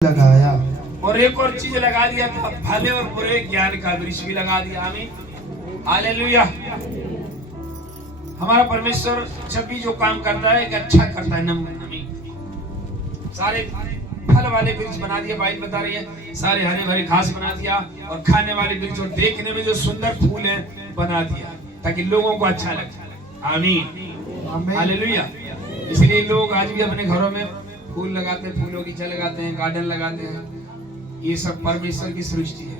लगाया और एक और चीज लगा दिया था, भले और बुरे ज्ञान का वृक्ष भी लगा दिया। आमीन, हालेलुया। हमारा परमेश्वर जब भी जो काम करता है एक अच्छा करता है। नंबर आमीन। सारे फल वाले वृक्ष बना दिया, बाइबल बता रही है, सारे हरे भरे घास बना दिया, और खाने वाले वृक्ष और देखने में जो सुंदर फूल है बना दिया, ताकि लोगों को अच्छा लगे। आमीन, हालेलुया। इसलिए लोग आज भी अपने घरों में फूल लगाते हैं, फूलों की जल लगाते हैं, गार्डन लगाते हैं। ये सब परमेश्वर की सृष्टि है।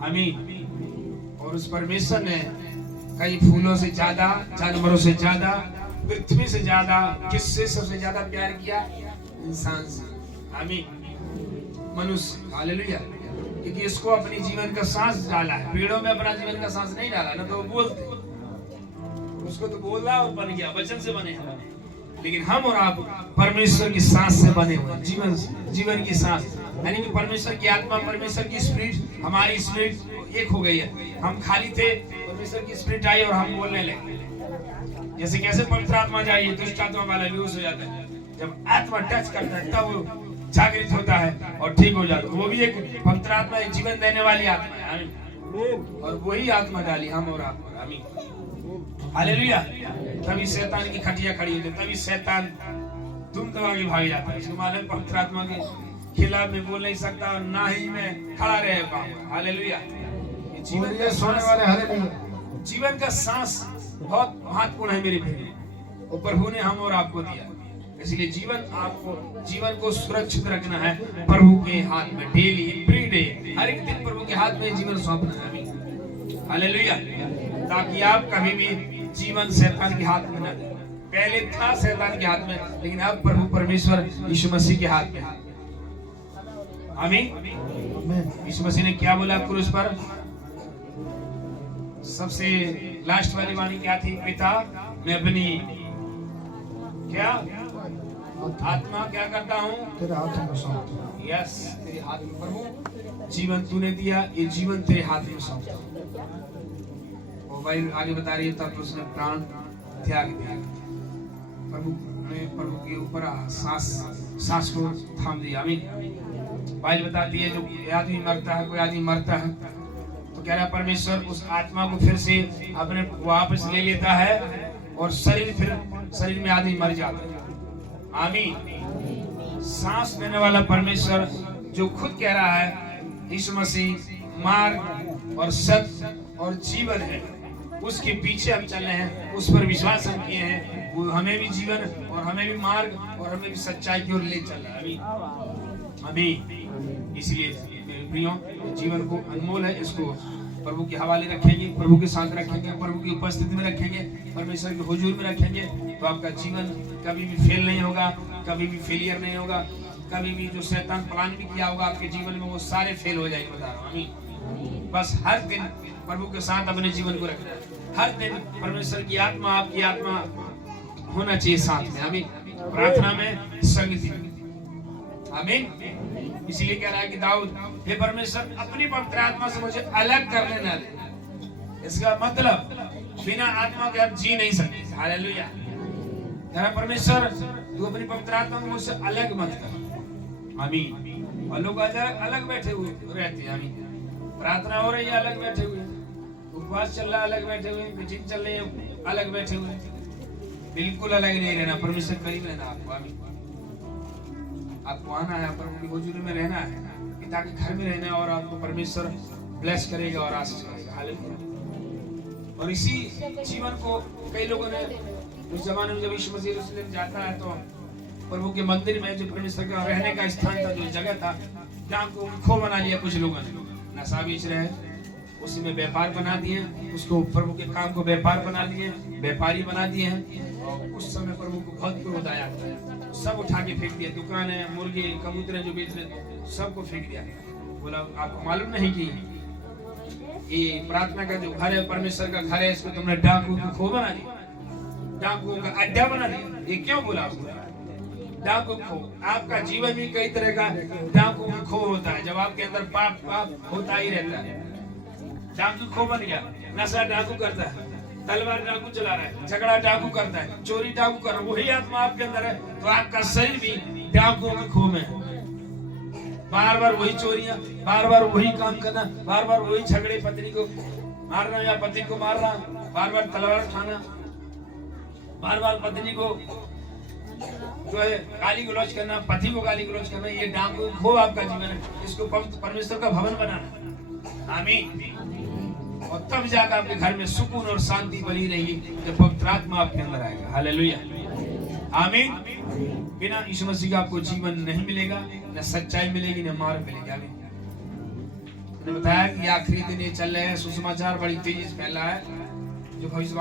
आमीन। और उस परमेश्वर ने कई फूलों से ज्यादा, जानवरों से ज्यादा, पृथ्वी से ज्यादा, किससे सबसे ज्यादा प्यार किया? इंसान से। आमीन, मनुष्य। हालेलुया। क्योंकि इसको अपनी जीवन का सांस डाला है। पेड़ों में अपना जीवन का सांस नहीं डाला ना, तो वो बोलते, उसको तो बोला और बन गया, वचन से बने। लेकिन हम और आप परमेश्वर की सांस से बने हुए, जीवन की सांस, यानी कि परमेश्वर की आत्मा, परमेश्वर की स्पिरिट, हमारी स्पिरिट एक हो गई है। हम खाली थे, परमेश्वर की स्पिरिट आई और हम बोलने लगे। जैसे कैसे पवित्र आत्मा जाइए, दुष्ट आत्मा वाला बेहोश हो जाता है, जब आत्मा टच करता है तब वो जागृत होता है और ठीक हो जाता है। वो भी एक पवित्र आत्मा, एक जीवन देने वाली आत्मा है। और वही आत्मा डाली हम और आप पर। आमीन, हालेलुया। तभी शैतान की खटिया खड़ी होती है, तभी शैतान तुम दबा के भाग जाता है। इसको मालूम, पवित्र आत्मा के खिलाफ में बोल नहीं सकता, और ना ही में खड़ा रहे पाऊंगा। हालेलुया। जीवन का सोने वाले, हालेलुया, जीवन का सांस बहुत महत्वपूर्ण है मेरे भाई, और प्रभु ने हम और आपको दिया। इसलिए जीवन को सुरक्षित रखना है प्रभु के हाथ में। डेली, एवरी डे, हर एक दिन प्रभु के हाथ में जीवन सौंपना है। हालेलुया। ताकि आप कभी भी जीवन शैतान के हाथ में न दे। पहले था शैतान के हाथ में, लेकिन अब प्रभु परमेश्वर यीशु मसीह के हाथ में। आमीन। यीशु मसीह ने क्या बोला क्रूस पर? सबसे लास्ट वाली वाणी क्या थी? पिता, मैं अपनी क्या आत्मा क्या करता हूँ? तेरे हाथ में सौंपता हूँ। यस, तेरे हाथ में प्रभु, जीवन तूने दिया, ये जीवन तेरे हाथ में सौंपता हूँ। बाइबल आगे बता रही है, तब उसने प्राण त्याग दिया। प्रभु के ऊपर सांस को थाम दिया। आमीन। बाइबल बताती है, जो आदमी मरता है, कोई आदमी मरता है, तो कह रहा परमेश्वर उस आत्मा को फिर से अपने वापस ले लेता है, और शरीर में आदमी मर जाता है। आमीन। सांस देने वाला परमेश्वर जो खुद कह रहा है यीशु मसीह मार्ग और सत्य और जीवन है, उसके पीछे हम चल रहे हैं, उस पर विश्वास हम किए हैं। वो हमें भी जीवन और हमें भी मार्ग और हमें भी सच्चाई की ओर ले चल रहा है। आमीन। इसलिए मेरे प्रियो, जीवन को अनमोल है, इसको प्रभु के हवाले रखेंगे, प्रभु के साथ रखेंगे, प्रभु की उपस्थिति में रखेंगे, परमेश्वर के हुजूर में रखेंगे, तो आपका जीवन कभी भी फेल नहीं होगा, कभी भी फेलियर नहीं होगा। कभी भी जो शैतान प्लान भी किया होगा आपके जीवन में, वो सारे फेल हो जाएंगे। बता रहा हूं। आमीन। बस हर दिन प्रभु के साथ अपने जीवन को रखना है। हर दिन परमेश्वर की आत्मा, आपकी आत्मा होना चाहिए साथ में। आमीन। प्रार्थना में संगति। आमीन। इसलिए कह रहा है कि दाऊद, हे परमेश्वर, अपनी पवित्र आत्मा से मुझे अलग करने न दे। इसका मतलब बिना आत्मा के आप जी नहीं सकते। हालेलुया। कह रहा परमेश्वर, तू अपनी पवित्र आत्मा को मुझसे अलग मत कर। आमीन। और लोग अलग बैठे हुए रहते हैं। आमीन। प्रार्थना हो रही है, अलग बैठे हुए, उपवास चल रहा है, अलग बैठे हुए, मीटिंग चल रही है, अलग बैठे हुए। बिल्कुल अलग नहीं रहना, परमेश्वर करीब रहना आपको। आमीन। आपको आना है, प्रभु की हुजूरी में रहना है, पिता के घर में रहना है, और आपको परमेश्वर ब्लेस करेगा और आशीष करेगा। हालेलुया। और इसी जीवन को कई लोगों ने उस जमाने में, जब यीशु मसीह यरूशलेम जाता है, तो प्रभु के मंदिर में जो परमेश्वर का रहने का स्थान था, जो जगह था, जहाँ को खो बना लिया कुछ लोगों ने, नशा बेच रहे हैं, उसी में व्यापार बना दिए, उसको प्रभु के काम को व्यापार बना दिए, व्यापारी बना दिए हैं। और उस समय प्रभु को बहुत क्रोध आया, सब उठा के फेंक दिया। दुकानें, मुर्गे, कबूतर जो बेच रहे, सबको फेंक दिया। बोला, आपको मालूम नहीं कि ये प्रार्थना का जो घर है, परमेश्वर का घर है, इसको तुमने डाकू को खो बना दिया, डाकुओं का अड्डा बना दिया। ये क्यों बोला? डाकू खो। आपका जीवन भी कई तरह का डाकू खो होता है, जब आपके अंदर पाप होता ही रहता है। डाकू खो बन गया, नशा डाकू करता है, तलवार डाकू चला रहा है, झगड़ा डाकू करता है, चोरी डाकू कर रहा है, वही आत्मा आपके अंदर है, तो आपका शरीर भी डाकुओं के खो में है। बार बार वही चोरियां, बार बार वही काम करना, बार बार वही झगड़े, पत्नी को मारना या पति को मारना, बार बार तलवार उठाना, बार बार पत्नी को जो है गाली गलौज करना, पति को गाली गलौज करना, ये डाकू खो आपका जीवन है। इसको परमेश्वर का भवन बनाना। आमीन। और तब जाकर आपके घर में सुकून और शांति बनी रहेगी जब पवित्र आत्मा आपके अंदर आएगा। हालेलुया, आमीन। बिना यीशु मसीह का आपको जीवन नहीं मिलेगा, न सच्चाई मिलेगी, न मार्ग मिलेगा। मैंने बताया कि आखिरी दिन ये चल रहे हैं, सुसमाचार बड़ी तेजी से फैल रहा है, जो भविष्य